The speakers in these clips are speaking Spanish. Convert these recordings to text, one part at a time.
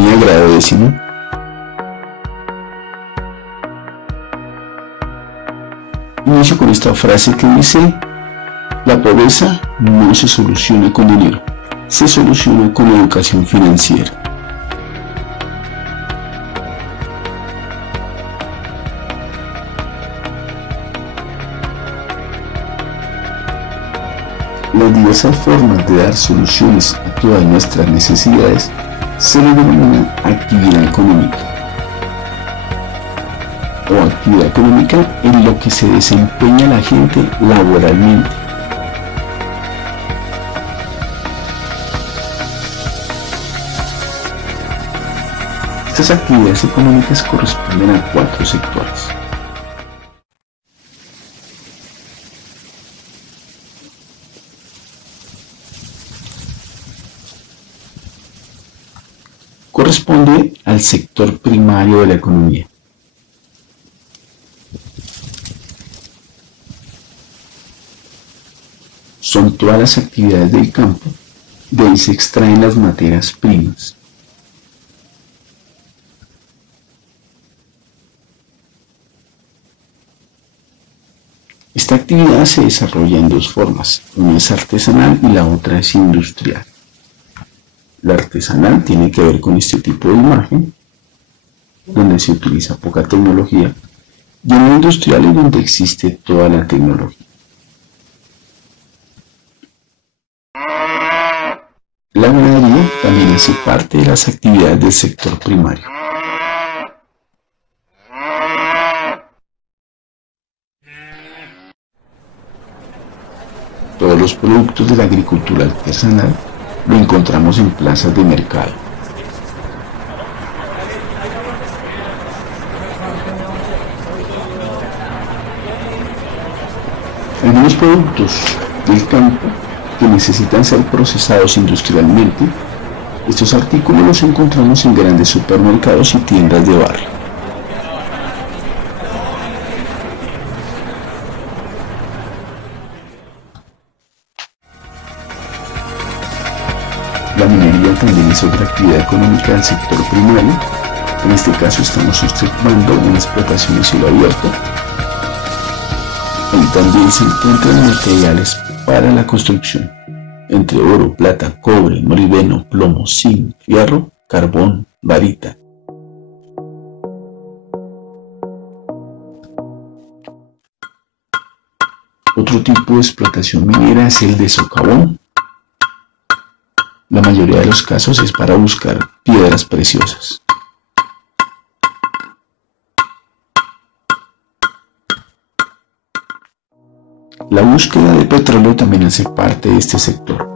Economía grado décimo. Inicio con esta frase que dice: la pobreza no se soluciona con dinero, se soluciona con educación financiera. Las diversas formas de dar soluciones a todas nuestras necesidades se le denomina actividad económica, o actividad económica en lo que se desempeña la gente laboralmente. Estas actividades económicas corresponden a 4 sectores. Corresponde al sector primario de la economía. Son todas las actividades del campo, de ahí se extraen las materias primas. Esta actividad se desarrolla en 2 formas, una es artesanal y la otra es industrial. La artesanal tiene que ver con este tipo de imagen, donde se utiliza poca tecnología, y en la industrial es donde existe toda la tecnología. La ganadería también hace parte de las actividades del sector primario. Todos los productos de la agricultura artesanal lo encontramos en plazas de mercado. Algunos productos del campo que necesitan ser procesados industrialmente, estos artículos los encontramos en grandes supermercados y tiendas de barrio. La minería también es otra actividad económica del sector primario. En este caso estamos observando una explotación en cielo abierto. Ahí también se encuentran materiales para la construcción, entre oro, plata, cobre, molibdeno, plomo, zinc, fierro, carbón, varita. Otro tipo de explotación minera es el de socavón. La mayoría de los casos es para buscar piedras preciosas. La búsqueda de petróleo también hace parte de este sector.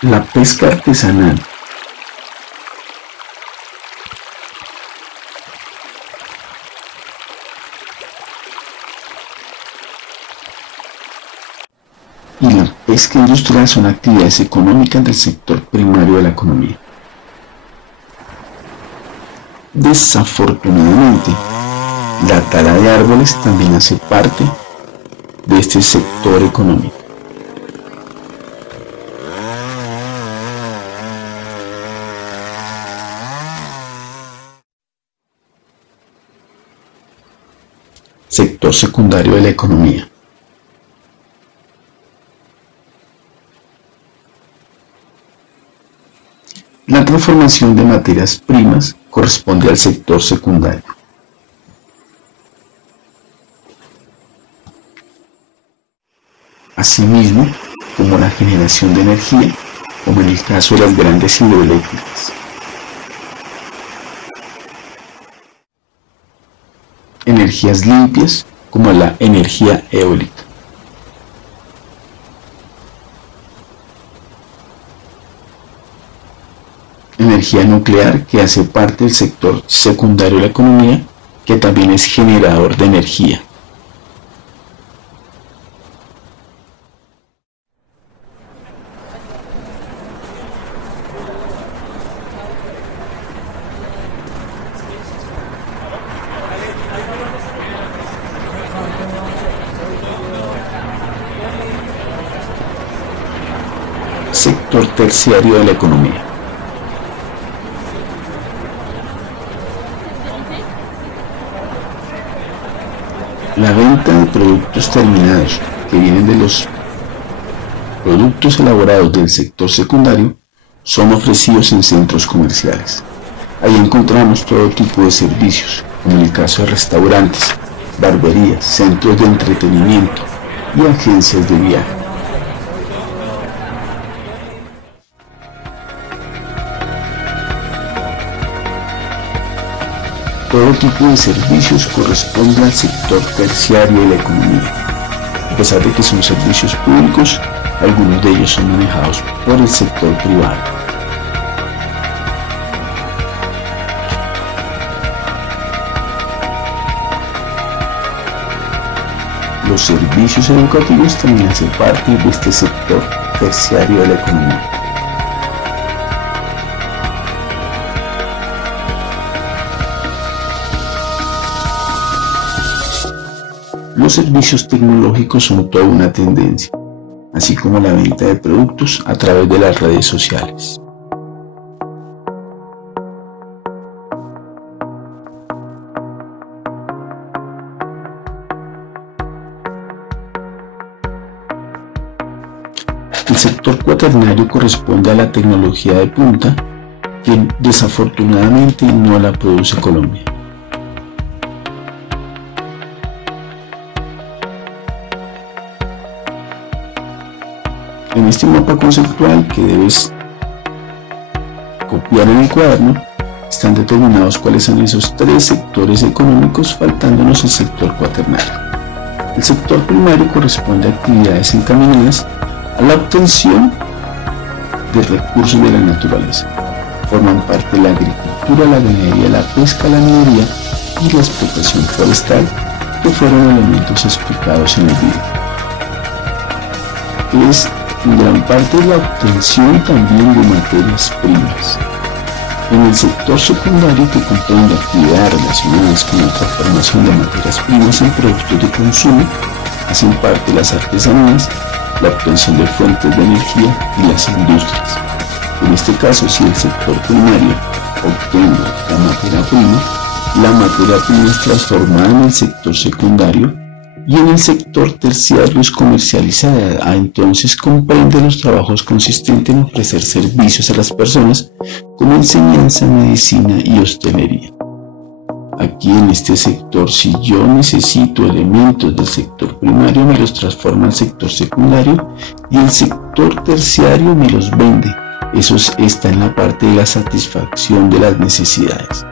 La pesca artesanal. Y la pesca industrial son actividades económicas del sector primario de la economía. Desafortunadamente, la tala de árboles también hace parte de este sector económico. Sector secundario de la economía. La transformación de materias primas corresponde al sector secundario. Asimismo, como la generación de energía, como en el caso de las grandes hidroeléctricas. Energías limpias, como la energía eólica. Energía nuclear, que hace parte del sector secundario de la economía, que también es generador de energía. Sector terciario de la economía. La venta de productos terminados que vienen de los productos elaborados del sector secundario son ofrecidos en centros comerciales. Ahí encontramos todo tipo de servicios, como en el caso de restaurantes, barberías, centros de entretenimiento y agencias de viaje. Todo tipo de servicios corresponde al sector terciario de la economía. A pesar de que son servicios públicos, algunos de ellos son manejados por el sector privado. Los servicios educativos también hacen parte de este sector terciario de la economía. Los servicios tecnológicos son toda una tendencia, así como la venta de productos a través de las redes sociales. El sector cuaternario corresponde a la tecnología de punta que desafortunadamente no la produce Colombia. En este mapa conceptual que debes copiar en el cuaderno, están determinados cuáles son esos tres sectores económicos, faltándonos el sector cuaternario. El sector primario corresponde a actividades encaminadas a la obtención de recursos de la naturaleza. Forman parte de la agricultura, la ganadería, la pesca, la minería y la explotación forestal, que fueron elementos explicados en el video. Es en gran parte la obtención también de materias primas. En el sector secundario, que comprende actividades relacionadas con la transformación de materias primas en productos de consumo, hacen parte las artesanías, la obtención de fuentes de energía y las industrias. En este caso, si el sector primario obtiene la materia prima es transformada en el sector secundario, y en el sector terciario es comercializada. Entonces comprende los trabajos consistentes en ofrecer servicios a las personas, como enseñanza, medicina y hostelería. Aquí en este sector, si yo necesito elementos del sector primario, me los transforma al sector secundario, y el sector terciario me los vende. Eso está en la parte de la satisfacción de las necesidades.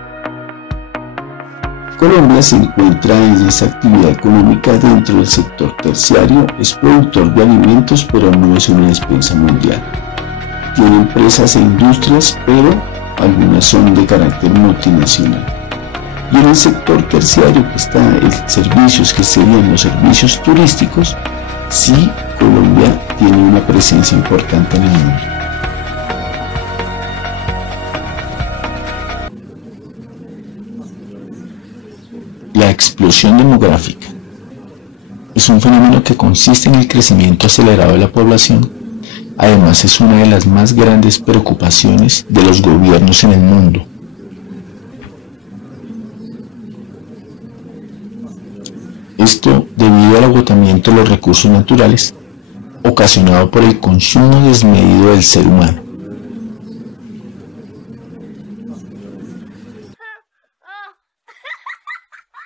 Colombia se encuentra en esta actividad económica dentro del sector terciario, es productor de alimentos, pero no es una despensa mundial. Tiene empresas e industrias, pero algunas son de carácter multinacional. Y en el sector terciario, que está en servicios, que serían los servicios turísticos, sí, Colombia tiene una presencia importante en el mundo. La explosión demográfica es un fenómeno que consiste en el crecimiento acelerado de la población. Además, es una de las más grandes preocupaciones de los gobiernos en el mundo. Esto debido al agotamiento de los recursos naturales ocasionado por el consumo desmedido del ser humano.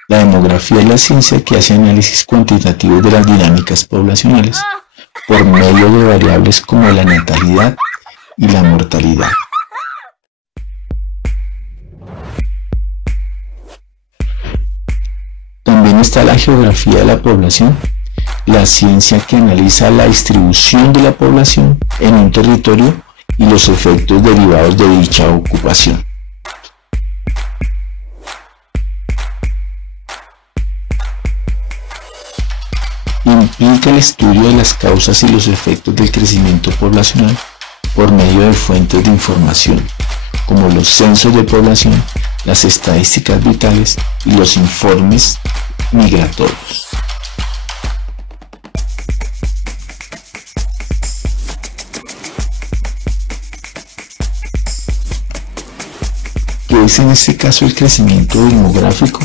La demografía es la ciencia que hace análisis cuantitativos de las dinámicas poblacionales por medio de variables como la natalidad y la mortalidad. También está la geografía de la población, la ciencia que analiza la distribución de la población en un territorio y los efectos derivados de dicha ocupación. Implica el estudio de las causas y los efectos del crecimiento poblacional por medio de fuentes de información, como los censos de población, las estadísticas vitales y los informes migratorios. Pues en este caso el crecimiento demográfico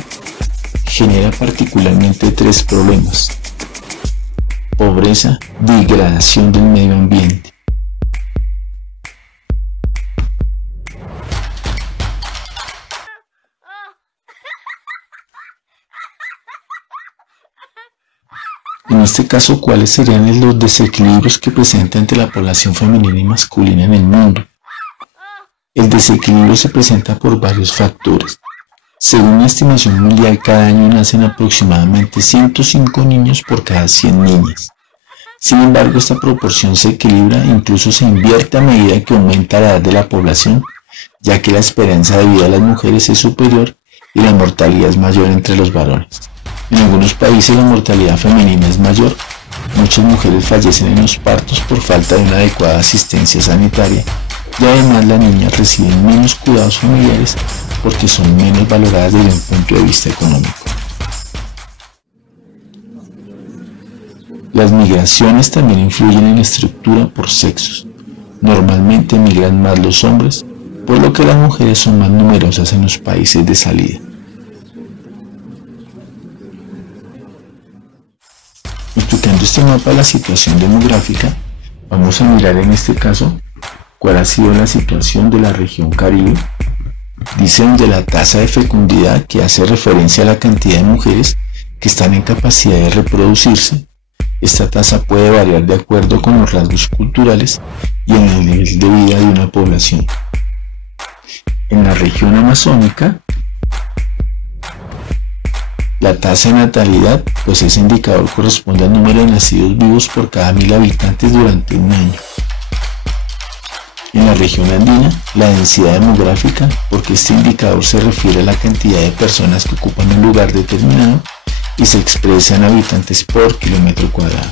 genera particularmente tres problemas: pobreza, degradación del medio ambiente. En este caso, ¿cuáles serían los desequilibrios que presenta entre la población femenina y masculina en el mundo? El desequilibrio se presenta por varios factores. Según la estimación mundial, cada año nacen aproximadamente 105 niños por cada 100 niñas. Sin embargo, esta proporción se equilibra e incluso se invierte a medida que aumenta la edad de la población, ya que la esperanza de vida de las mujeres es superior y la mortalidad es mayor entre los varones. En algunos países la mortalidad femenina es mayor. Muchas mujeres fallecen en los partos por falta de una adecuada asistencia sanitaria y además las niñas reciben menos cuidados familiares porque son menos valoradas desde un punto de vista económico. Las migraciones también influyen en la estructura por sexos. Normalmente migran más los hombres, por lo que las mujeres son más numerosas en los países de salida. Explicando este mapa de la situación demográfica, vamos a mirar en este caso cuál ha sido la situación de la región Caribe. Dicen de la tasa de fecundidad, que hace referencia a la cantidad de mujeres que están en capacidad de reproducirse. Esta tasa puede variar de acuerdo con los rasgos culturales y en el nivel de vida de una población. En la región amazónica, la tasa de natalidad, pues ese indicador corresponde al número de nacidos vivos por cada 1000 habitantes durante un año. En la región andina, la densidad demográfica, porque este indicador se refiere a la cantidad de personas que ocupan un lugar determinado y se expresa en habitantes por kilómetro cuadrado.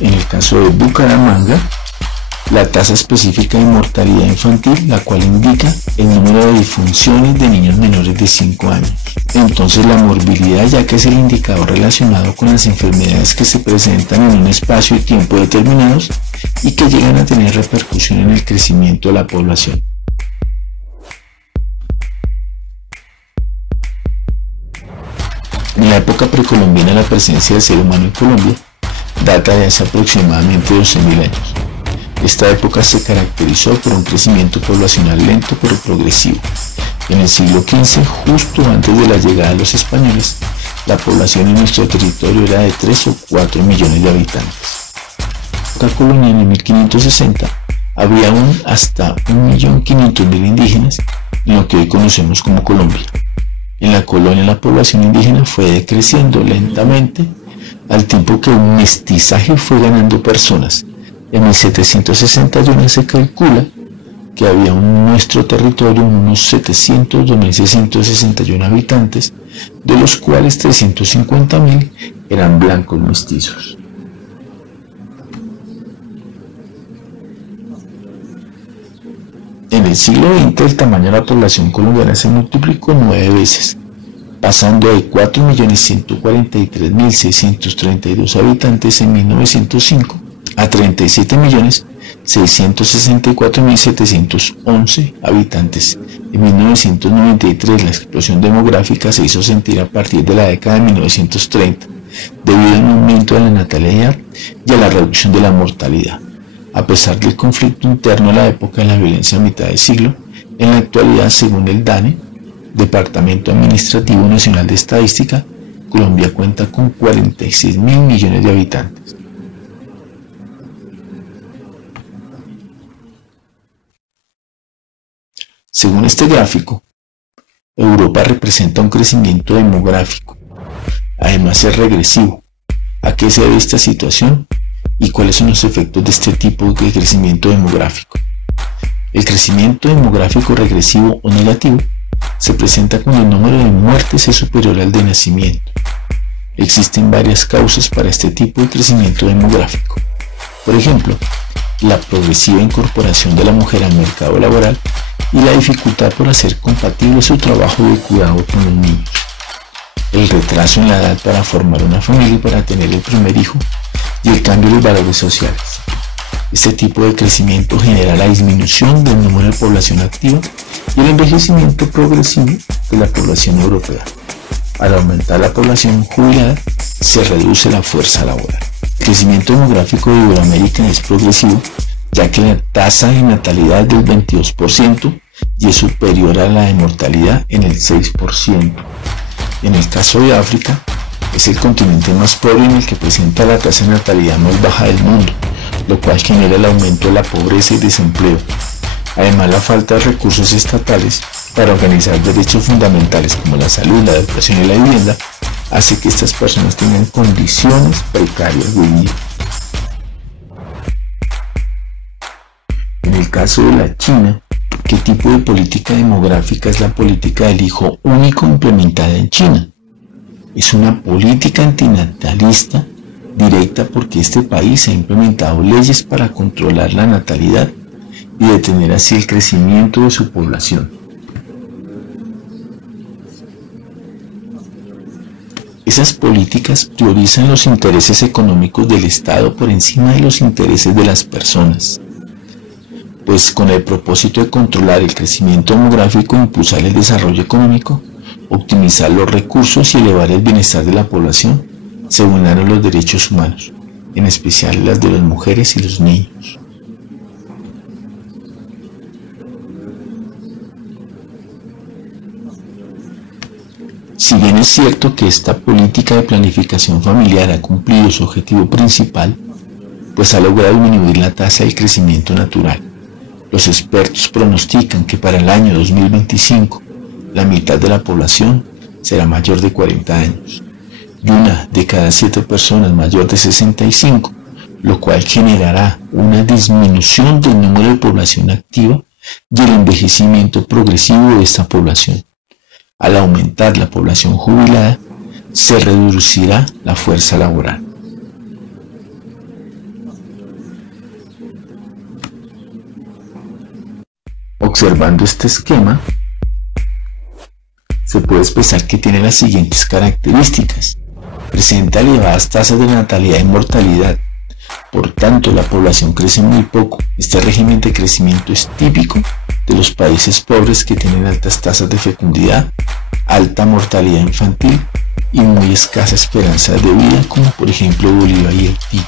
En el caso de Bucaramanga, la tasa específica de mortalidad infantil, la cual indica el número de disfunciones de niños menores de 5 años. Entonces la morbilidad, ya que es el indicador relacionado con las enfermedades que se presentan en un espacio y tiempo determinados y que llegan a tener repercusión en el crecimiento de la población. En la época precolombiana, la presencia del ser humano en Colombia data de hace aproximadamente 12.000 años. Esta época se caracterizó por un crecimiento poblacional lento pero progresivo. En el siglo XV, justo antes de la llegada de los españoles, la población en nuestro territorio era de 3 o 4 millones de habitantes. En la colonial, en 1560, había aún hasta 1.500.000 indígenas en lo que hoy conocemos como Colombia. En la colonia la población indígena fue decreciendo lentamente al tiempo que un mestizaje fue ganando personas. En 1761 se calcula que había en nuestro territorio unos 702.661 habitantes, de los cuales 350.000 eran blancos mestizos. En el siglo XX el tamaño de la población colombiana se multiplicó 9 veces, pasando de 4.143.632 habitantes en 1905 a 37.664.711 habitantes. En 1993 la explosión demográfica se hizo sentir a partir de la década de 1930, debido a un aumento de la natalidad y a la reducción de la mortalidad. A pesar del conflicto interno de la época de la violencia a mitad de siglo, en la actualidad, según el DANE, Departamento Administrativo Nacional de Estadística, Colombia cuenta con 46.000 millones de habitantes. Según este gráfico, Europa representa un crecimiento demográfico, además es regresivo. ¿A qué se debe esta situación? ¿Y cuáles son los efectos de este tipo de crecimiento demográfico? El crecimiento demográfico regresivo o negativo se presenta cuando el número de muertes es superior al de nacimiento. Existen varias causas para este tipo de crecimiento demográfico. Por ejemplo, la progresiva incorporación de la mujer al mercado laboral y la dificultad por hacer compatible su trabajo de cuidado con los niños. El retraso en la edad para formar una familia y para tener el primer hijo, y el cambio de los valores sociales. Este tipo de crecimiento genera la disminución del número de población activa y el envejecimiento progresivo de la población europea. Al aumentar la población jubilada, se reduce la fuerza laboral. El crecimiento demográfico de Iberoamérica es progresivo, ya que la tasa de natalidad es del 22% y es superior a la de mortalidad en el 6%. En el caso de África, es el continente más pobre en el que presenta la tasa de natalidad más baja del mundo, lo cual genera el aumento de la pobreza y desempleo. Además, la falta de recursos estatales para organizar derechos fundamentales como la salud, la educación y la vivienda hace que estas personas tengan condiciones precarias de vida. En el caso de la China, ¿qué tipo de política demográfica es la política del hijo único implementada en China? Es una política antinatalista directa porque este país ha implementado leyes para controlar la natalidad y detener así el crecimiento de su población. Esas políticas priorizan los intereses económicos del Estado por encima de los intereses de las personas, pues con el propósito de controlar el crecimiento demográfico, impulsar el desarrollo económico, optimizar los recursos y elevar el bienestar de la población, se vulneran los derechos humanos, en especial las de las mujeres y los niños. Si bien es cierto que esta política de planificación familiar ha cumplido su objetivo principal, pues ha logrado disminuir la tasa de crecimiento natural. Los expertos pronostican que para el año 2025, la mitad de la población será mayor de 40 años y una de cada 7 personas mayor de 65, lo cual generará una disminución del número de población activa y el envejecimiento progresivo de esta población. Al aumentar la población jubilada, se reducirá la fuerza laboral. Observando este esquema, se puede expresar que tiene las siguientes características. Presenta elevadas tasas de natalidad y mortalidad. Por tanto, la población crece muy poco. Este régimen de crecimiento es típico de los países pobres que tienen altas tasas de fecundidad, alta mortalidad infantil y muy escasa esperanza de vida, como por ejemplo Bolivia y Haití.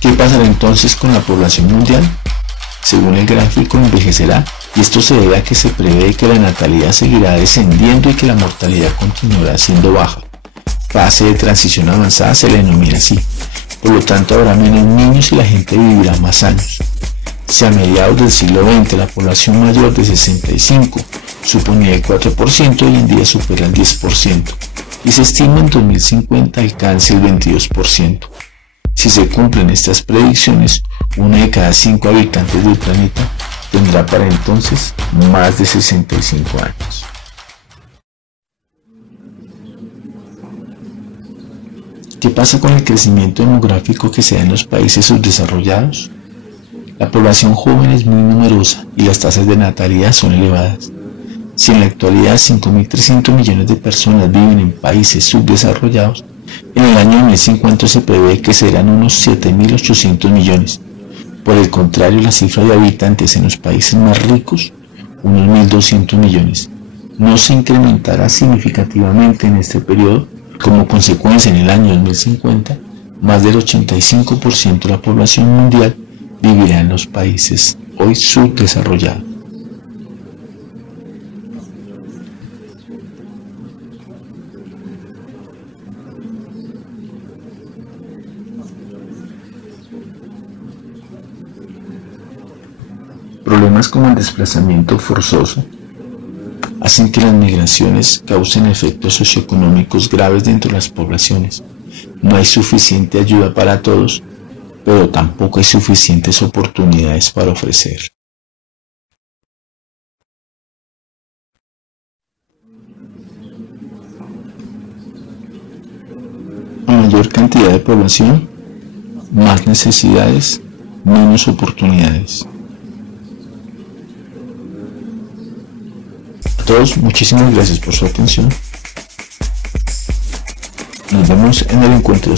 ¿Qué pasará entonces con la población mundial? Según el gráfico, envejecerá, y esto se debe a que se prevé que la natalidad seguirá descendiendo y que la mortalidad continuará siendo baja. Fase de transición avanzada se le denomina así. Por lo tanto, habrá menos niños y la gente vivirá más años. Si a mediados del siglo XX la población mayor de 65 suponía el 4%, hoy en día supera el 10%, y se estima en 2050 alcance el 22%. Si se cumplen estas predicciones, 1 de cada 5 habitantes del planeta tendrá para entonces más de 65 años. ¿Qué pasa con el crecimiento demográfico que se da en los países subdesarrollados? La población joven es muy numerosa y las tasas de natalidad son elevadas. Si en la actualidad 5.300 millones de personas viven en países subdesarrollados, en el año 2050 se prevé que serán unos 7.800 millones. Por el contrario, la cifra de habitantes en los países más ricos, unos 1.200 millones, no se incrementará significativamente en este periodo. Como consecuencia, en el año 2050, más del 85% de la población mundial vivirá en los países hoy subdesarrollados. Problemas como el desplazamiento forzoso hacen que las migraciones causen efectos socioeconómicos graves dentro de las poblaciones. No hay suficiente ayuda para todos, pero tampoco hay suficientes oportunidades para ofrecer. A mayor cantidad de población, más necesidades, menos oportunidades. A todos, muchísimas gracias por su atención. Nos vemos en el encuentro